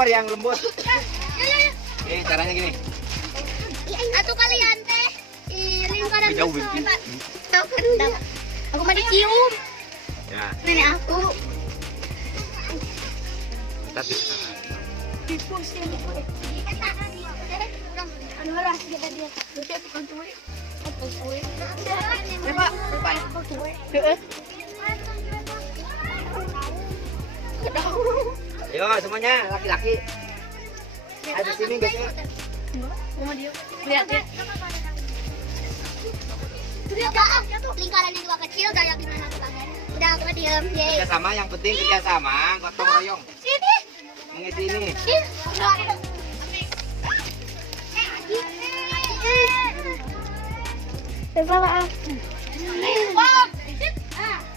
telur yang lembut. Caranya gini. Atau kalian teh lingkaran Jauh besar. Aku mau dicium. Ya. Nenek aku. Tapi ayo semuanya laki-laki. Ada sini guys. Lihat ya. Lingkaran yang dua kecil kayak gimana tuh Bang? Udah aku diam. Kerjasama, yang penting kerjasama, gotong royong. Sini. Mengisi ini.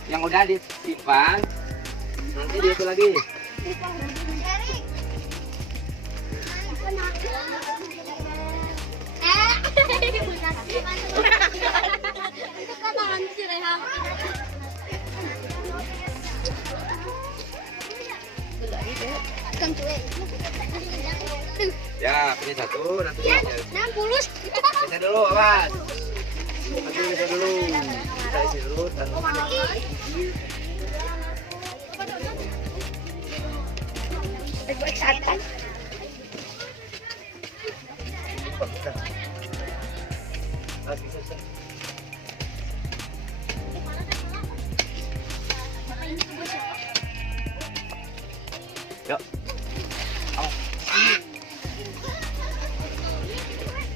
Yang udah disimpan, nanti dia itu lagi. Ya, ini satu, nanti bisa dulu, awas. Nanti bisa dulu, kita isi dulu. Yuk.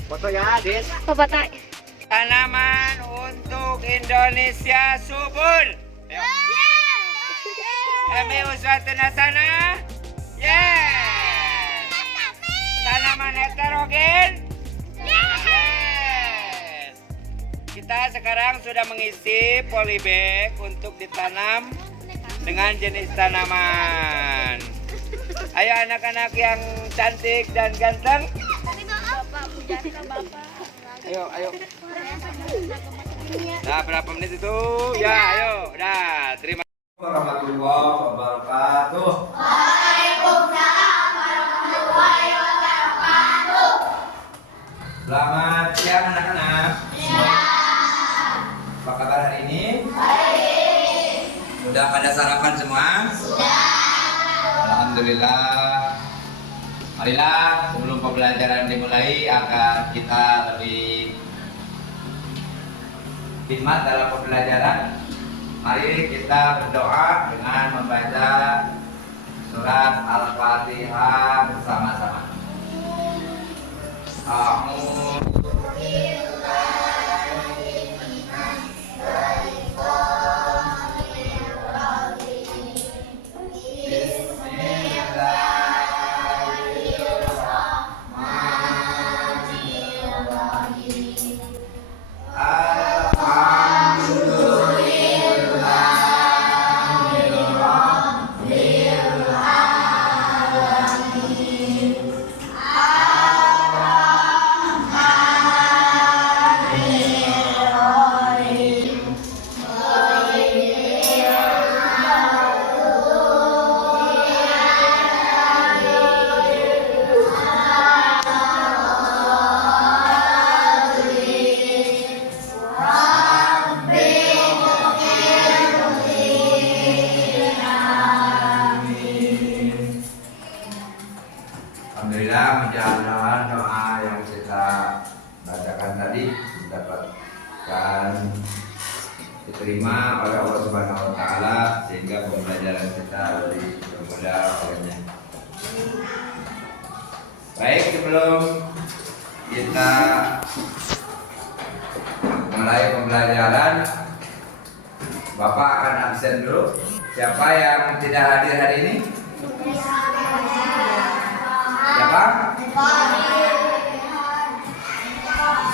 Foto ya, Des. Bapak tak. Tanaman untuk Indonesia subur. Ayo. Kami uswatuna sana. Yes. Tanaman heterogen. Yes. Kita sekarang sudah mengisi polybag untuk ditanam dengan jenis tanaman. Ayo anak-anak yang cantik dan ganteng. Ayo. Nah, berapa menit itu? Ya, ayo. Udah, terima kasih warahmatullahi wabarakatuh. Waalaikumsalam warahmatullahi wabarakatuh. Selamat siang anak-anak. Siang. Apa kabar hari ini? Baik. Sudah pada sarapan semua? Sudah. Alhamdulillah. Marilah sebelum pembelajaran dimulai agar kita lebih hikmat dalam pembelajaran. Mari kita berdoa dengan membaca surat Al-Fatihah bersama-sama. Alhamdulillah, mudah-mudahan doa yang kita bacakan tadi mendapatkan diterima oleh Allah Subhanahu wa taala sehingga pembelajaran kita lebih mudah olehnya. Baik, sebelum kita mulai pembelajaran, Bapak akan absen dulu. Siapa yang tidak hadir hari ini? Siapa?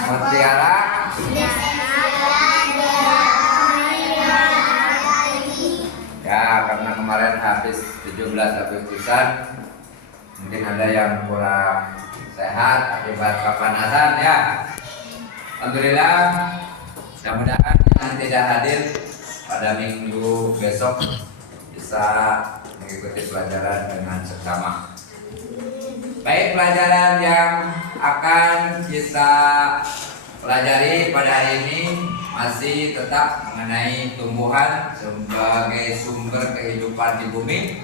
Mutiara. Ya, karena kemarin habis 17 Agustusan, mungkin ada yang kurang sehat akibat kepanasan ya. Alhamdulillah, mudah-mudahan yang tidak hadir pada minggu besok bisa mengikuti pelajaran dengan seksama. Baik, pelajaran yang akan kita pelajari pada hari ini masih tetap mengenai tumbuhan sebagai sumber kehidupan di bumi.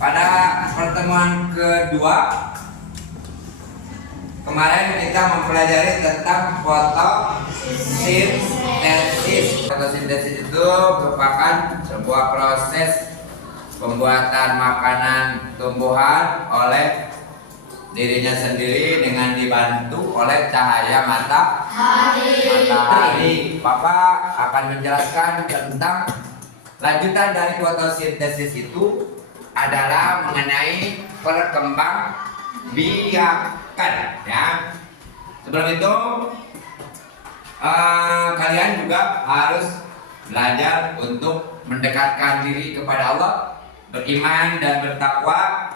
Pada pertemuan kedua kemarin kita mempelajari tentang fotosintesis. Fotosintesis itu merupakan sebuah proses pembuatan makanan tumbuhan oleh dirinya sendiri dengan dibantu oleh cahaya matahari. Bapak akan menjelaskan tentang lanjutan dari fotosintesis itu adalah mengenai perkembangbiakan, ya. Sebelum itu kalian juga harus belajar untuk mendekatkan diri kepada Allah, beriman dan bertakwa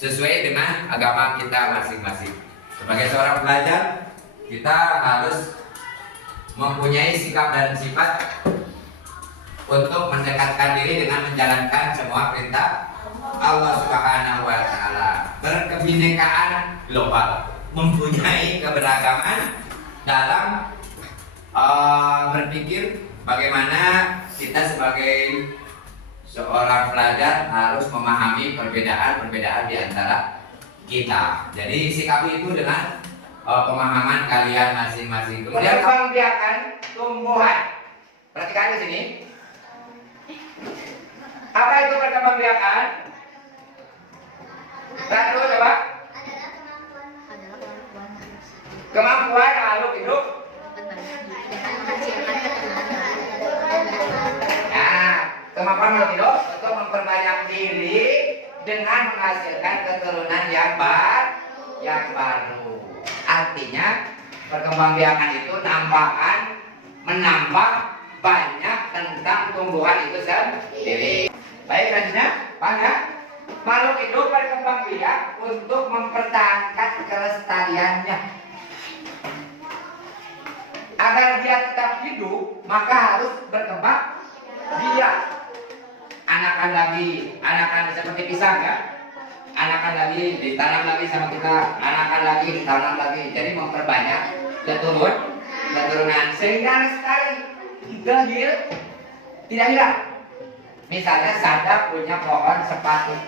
sesuai dengan agama kita masing-masing. Sebagai seorang pelajar, kita harus mempunyai sikap dan sifat untuk mendekatkan diri dengan menjalankan semua perintah Allah Subhanahu wa Ta'ala. Berkebinekaan global, mempunyai keberagaman dalam berpikir bagaimana kita sebagai seorang pelajar harus memahami perbedaan-perbedaan di antara kita. Jadi sikapi itu dengan pemahaman kalian masing-masing. Kemudian perkembangbiakan tumbuhan. Perhatikan di sini. Apa itu perkembangbiakan? Satu, coba. Kemampuan makhluk hidup. Kemampuan makhluk hidup untuk memperbanyak diri dengan menghasilkan keturunan yang baru. Artinya perkembangbiakan itu menambah banyak tentang tumbuhan itu sendiri. Baik, selanjutnya, paham ya? Makhluk hidup berkembang biak untuk mempertahankan kelestariannya. Agar dia tetap hidup, maka harus berkembang biak. Anakan seperti pisang, ya. Anakan lagi, ditanam lagi sama kita, anakan lagi, ditanam lagi. Jadi memperbanyak keturunan sehingga lestari, tidak hilang. Misalnya Sada punya pohon sepatu.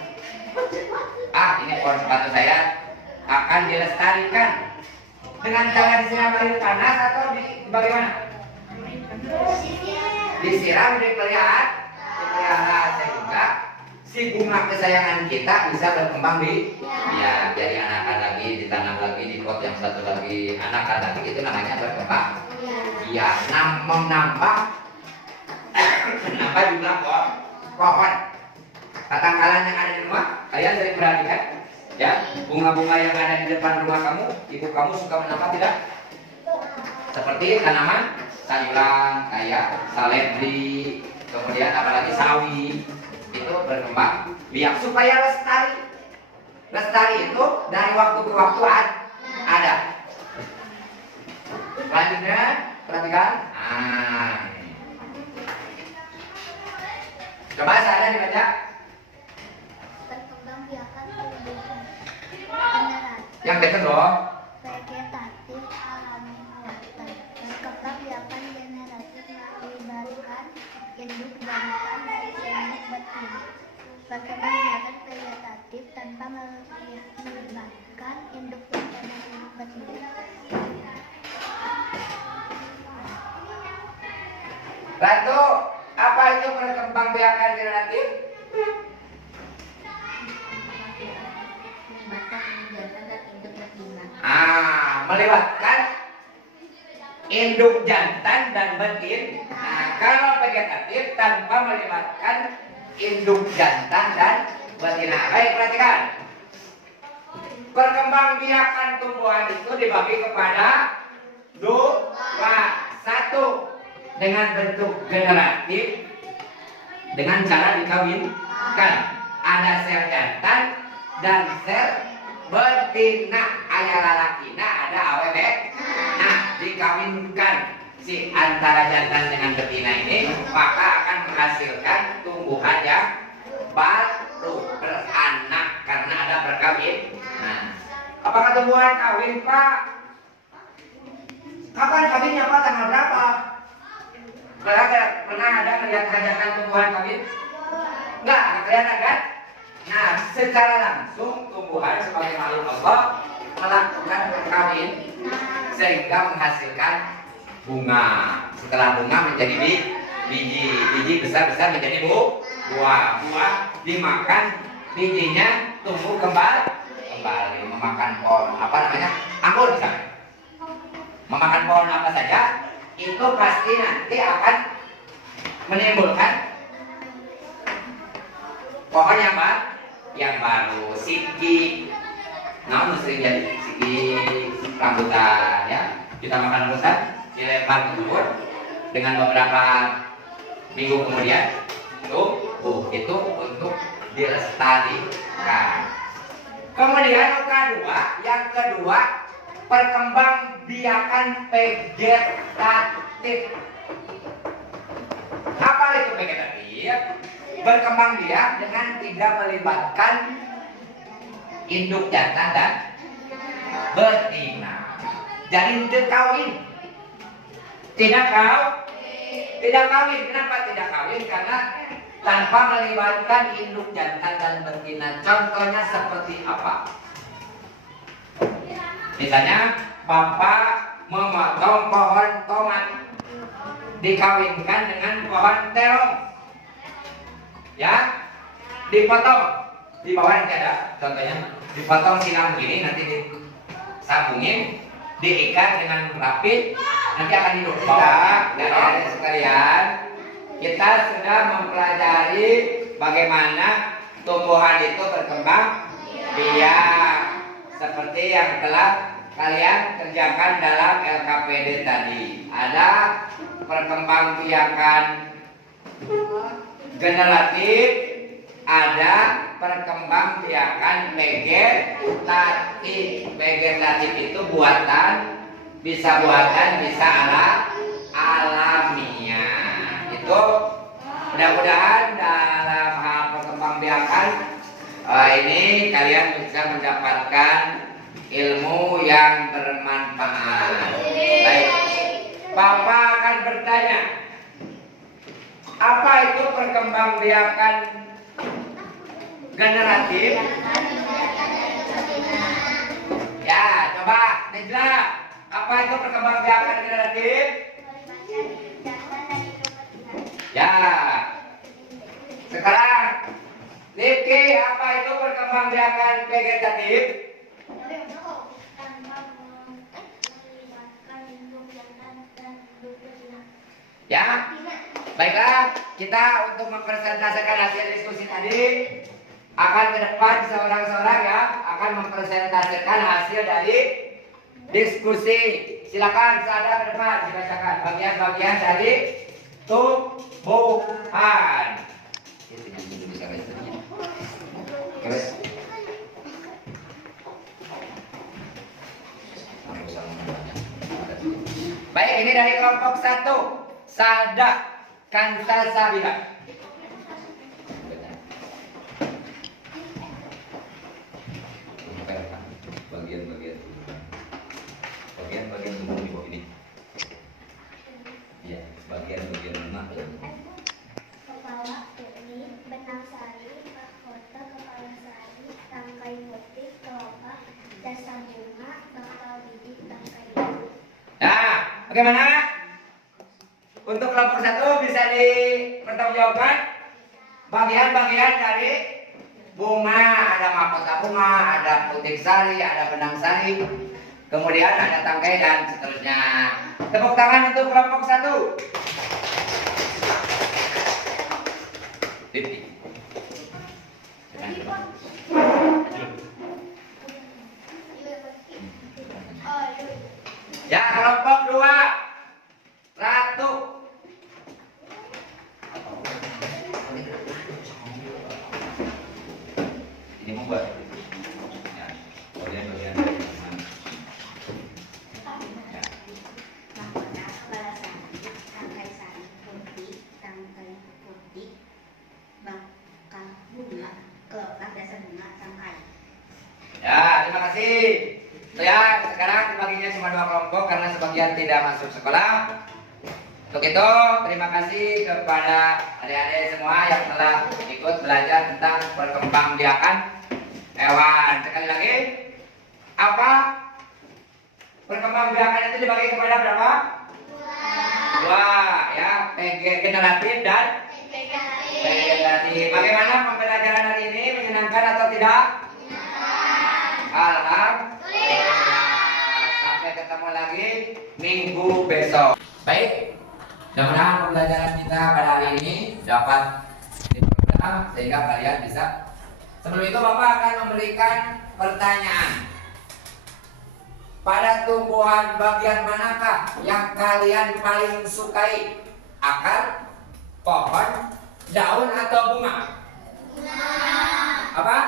Ini pohon sepatu saya akan dilestarikan dengan cara disiram air panas atau bagaimana? Disiram, dipelihara sehingga si bunga kesayangan kita bisa berkembang jadi anakan lagi, ditanam lagi, di pot yang satu lagi, anakan lagi, itu namanya berkembang. Menambah jumlah pohon. Tatangkalan yang ada di rumah, kalian sering perhatikan, ya, bunga-bunga yang ada di depan rumah kamu, ibu kamu suka menambah tidak? Seperti tanaman sayuran kayak saledri, kemudian apalagi sawi, itu berkembang biak supaya lestari. Lestari itu dari waktu ke waktu ada. Selanjutnya, perhatikan. Coba saya dibaca. Perkembangbiakan tumbuhan generatif. Yang kedua. Vegetatif alami muatan. Perkembangbiakan generatif melibatkan induk jantan dan induk betina. Perkembangbiakan vegetatif tanpa melibatkan induk jantan dan induk betina. Lalu apa itu perkembangbiakan generatif? Melibatkan induk jantan dan betina. Kalau vegetatif tanpa melibatkan induk jantan dan betina. Baik, perhatikan. Perkembangbiakan tumbuhan itu dibagi kepada dua. Satu, dengan bentuk generatif dengan cara dikawinkan. Ada sel jantan dan sel betina. Ayah lalakina ada awewe. Nah, dikawinkan si antara jantan dengan betina ini, maka akan menghasilkan tumbuhan tumbuhan yang baru beranak karena ada perkawin. Nah, apakah tumbuhan kawin, Pak? Kapan kawinnya, Pak? Tanggal berapa? Pernah ada melihat hajatan tumbuhan kawin? Enggak, nggak kelihatan kan? Nah, secara langsung tumbuhan sebagai makhluk Allah melakukan perkawin sehingga menghasilkan bunga. Setelah bunga menjadi biji besar menjadi buah dimakan, bijinya tumbuh kembali memakan pohon apa namanya, anggur misalnya, memakan pohon apa saja, itu pasti nanti akan menimbulkan pohon yang baru. Sigi, namun sering jadi sigi rambutan ya, kita makan rambutan dilempar ke kebun dengan beberapa minggu kemudian itu untuk dilestarikan. Kemudian yang kedua perkembangbiakan vegetatif. Apa itu vegetatif? Berkembang biak dengan tidak melibatkan induk jantan dan betina. Jadi tidak kawin. Tidak kawin. Kenapa tidak kawin? Karena tanpa melibatkan induk jantan dan betina. Contohnya seperti apa? Misalnya bapak memotong pohon tomat dikawinkan dengan pohon terong, ya, dipotong di bawah nanti ada contohnya, dipotong silang begini, nanti disambungin, diikat dengan rapi, nanti akan hidup. Dari sekalian, kita sudah mempelajari bagaimana tumbuhan itu berkembang biak seperti yang telah kalian kerjakan dalam LKPD tadi. Ada perkembangbiakan generatif, ada perkembangbiakan vegetatif. Vegetatif itu bisa buatan, bisa alamiah. Itu mudah-mudahan dalam hal perkembangbiakan ini kalian bisa mendapatkan ilmu yang bermanfaat. Baik, Papa akan bertanya, apa itu perkembangbiakan generatif? Ya, coba Nejla, apa itu perkembangbiakan generatif? Ya, sekarang Niki, apa itu perkembangbiakan vegetatif? Ya, baiklah, kita untuk mempresentasikan hasil diskusi tadi akan ke depan seorang-seorang ya akan mempresentasikan hasil dari diskusi. Silakan sadar ke depan dibacakan bagian-bagian dari tumbuhan. Baik, ini dari kelompok 1. Sada Kanta Sabila. Bagian tubuh di bawah ini. Ya, bagian mana? Kepala, kulit, benang sari, mahkota, kepala sari, tangkai putih, kelopak, dasar bunga, bakal bibit, tangkai bunga. Nah, bagaimana? Untuk kelompok 1 bisa dipertanggungjawabkan bagian-bagian dari bunga. Ada mahkota bunga, ada putih sari, ada benang sari, kemudian ada tangkai dan seterusnya. Tepuk tangan untuk kelompok 1. Ya, kelompok 2. Ratu. Ini membuat ya, bagian-bagian dari teman. Ya. Mahkota, kepala sari, tangkai sari, putih, tangkai putih, kasih. Ya, sekarang baginya cuma 2 kelompok karena sebagian tidak masuk sekolah. Untuk itu, terima kasih kepada adik-adik semua yang telah ikut belajar tentang perkembangbiakan hewan. Sekali lagi, apa? Perkembangbiakan itu dibagi kepada berapa? 2, ya, generatif dan vegetatif. Bagaimana pembelajaran hari ini, menyenangkan atau tidak? Alhamdulillah. Sampai ketemu lagi minggu besok. Baik, mudah-mudahan pembelajaran kita pada hari ini dapat dipermudah sehingga kalian bisa. Sebelum itu Bapak akan memberikan pertanyaan. Pada tumbuhan bagian manakah yang kalian paling sukai? Akar, pohon, daun atau bunga? Apa?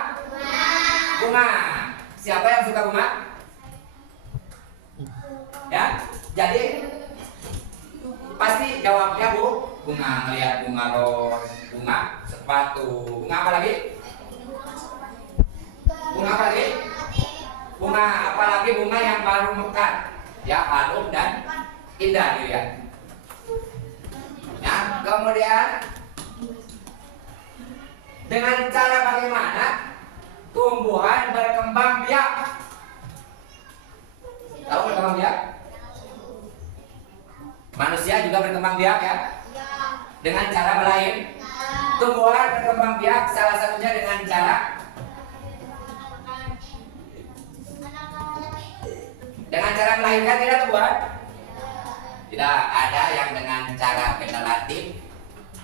Bunga. Siapa yang suka bunga? Ya, jadi pasti jawabnya bunga. Melihat bunga ros, bunga sepatu, bunga apa lagi? Bunga apa lagi? Bunga, apalagi bunga yang baru mekar, ya, harum dan indah dilihat. Ya, kemudian dengan cara bagaimana tumbuhan berkembang biak? Tahu berkembang biak? Manusia juga berkembang biak ya? Dengan cara lain. Tumbuhan berkembang biak salah satunya dengan cara melahirkan, tidak tumbuhan? Tidak ada yang dengan cara generatif.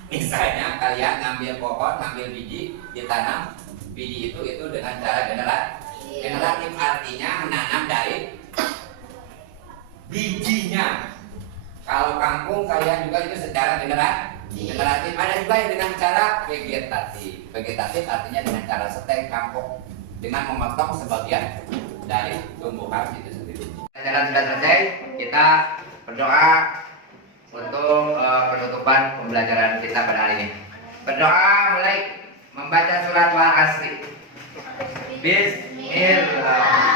Misalnya kalian ngambil pohon, ngambil biji, ditanam. Biji itu dengan cara generatif. Generatif artinya menanam dari bijinya. Kalau kangkung kalian juga itu secara generatif. Ada juga yang dengan cara vegetatif. Vegetatif artinya dengan cara setek kangkung dengan memotong sebagian dari tumbuhan itu sendiri. Pelajaran sudah selesai. Kita berdoa untuk penutupan pembelajaran kita pada hari ini. Berdoa mulai membaca surat Al-Asri. Bismillah.